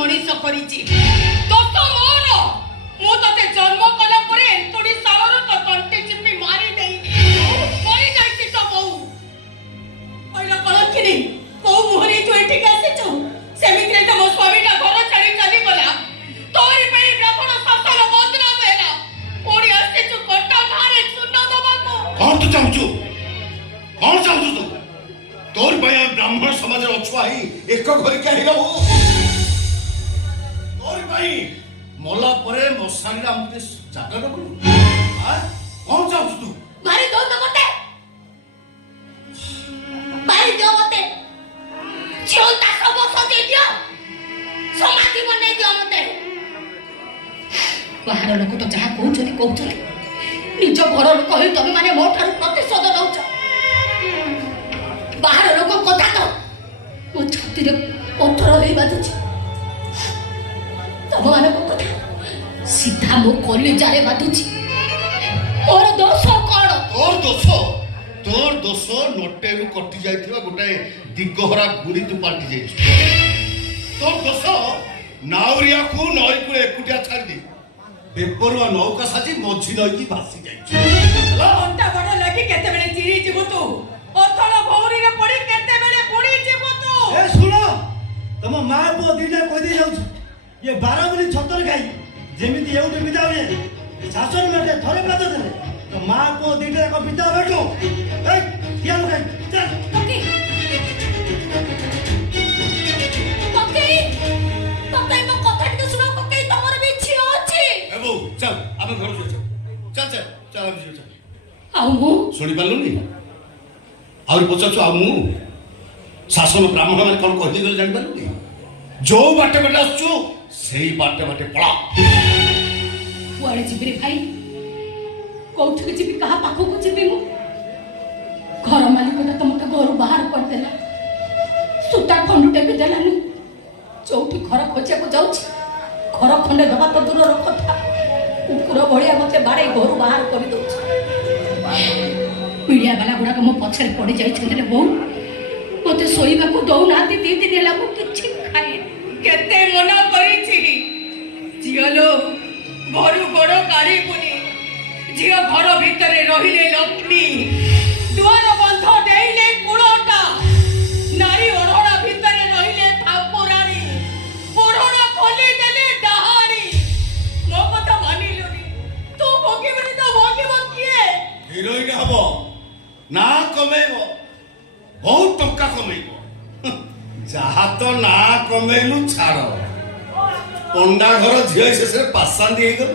मनीष करिछि दोस्त मोर मु तते जन्म कला परे एंतोडी सालर तो तंटे चिपी मारी देई मरी जाईछि तो बहु ओइला कलकिनी बहु मोहरी तू एठी कैसे छु सेमित्रे तो मो स्वामी का घर छाड़ी चली गला तोरी पे ब्राह्मण शासन बदनाम हैला ओडी आसे छु कोटा धारे सुन्न दबा को कौन तू चाहछु कौन चाहछु तू तोर भया ब्राह्मण समाज रो छुआई एक घर के हिलो तोर भाई मोला परे मोसानी राम के जाकर बोलू हां कौन चाहछु तू मारी दो न मते मारी दो मते जीवनता सब सजे दियो समाधि बने दियो मते बाहर लोक तो जहा कहउछली निज घर लोक होई तमे माने मो ठारू प्रतिशोध नउछ बाहर लोक कथा तो मो छाती रे पत्थर होई बाजुछ तम माने को कथा सीधा मो कलेजा रे बाजुछ मोर दोष कोन तोर दोष नोटे रु कटि जाइथिबा गोटे दिगहरा गुड़ी तू पार्टी जाइछ तोर दोष नाउरिया को नई को एकुटिया छाड़ दे बेपरुआ नौका साजी मझी नई की भासी जाइछ घंटा बड़ लगी केते बेले चिरी जीवो तू ओथल भौरी रे पड़ी केते बेले पड़ी जीवो तू ए सुनो तम मां पो दिने कोइ दे जाउछ ये 12 मिली छतर गाई जेमिति एउटे बिदा होए शासन में थरे पाद देले तो मां पो दिने को बिदा बैठो ए कियान गाई चल पक्की पक्की मो कथा के सुनो पक्की तमर भी छियो अछि ए बो चल अब घर चल चल अब चल आउ मु सुनी पालुनी और पचाछु आ मु शासन ब्राह्मण में कौन कहि गल जानि पालुनी जो बाटे बाटे आसछु सेही बाटे बाटे पळा कुआड़े जिबि भाई कोठे जिबि कहा पाखो को जिबि मु घर मालिक तो मते घर बाहर कर देला सुता खंडुटे भी देलानी चौथी घर खोजे को जाउछि घर खंडे दबा तो दूर रो कथा कुकुर भलिया मते बाड़े घर बाहर कर दउछि मीडिया वाला गुड़ा को मो पछरे पड़ी जाई छले बहु मते सोईबा को दउ नाती 3 दिन होला मु किछि खाए केते मना करी छी जियलो घरु गोड़ काढी पुनी जियो घर भितरे रहिले लक्ष्मी दुआर बंध देइले कुड़ोटा नारी ओढ़ोड़ा भितरे रहिले ठाकुरानी ओढ़ोड़ा खोली देले डहानी मो कथा मानिलुनी तू भोगिबनी तो भोगिब किए हिरोइन हबो ना कमेबो बहुत टंका कमेबो जहा तो ना कमेलु छाड़ पंडा घर झियो शेष पासान दी गल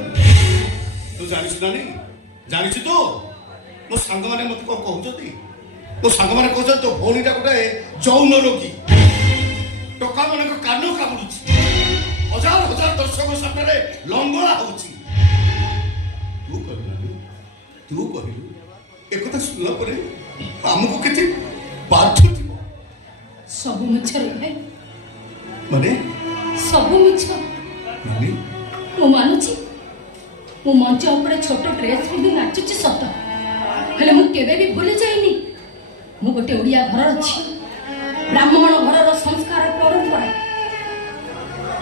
तू जानिस ना नहीं जानिस तू मो सांग माने मते को कहउछती मो सांग माने कहछ तो भौणीटा गोटे जौन रोगी टका माने को कानो काबुछि हजार हजार दर्शक सामने लंगड़ा होछि तू कहलु एक कथा सुनला परे हमको केते बाध्य थिबो सब मिछ रे माने सब मिछ माने मु मानुछि मु मंच ऊपर छोट ड्रेस पिंधि नाचुछि सत हेले मु केबे भी भूली जाइनी मु गोटे ओडिया घर अछि ब्राह्मण घर रो संस्कार परंपरा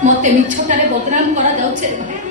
मते मिछटारे बदनाम करा जाउछे भाई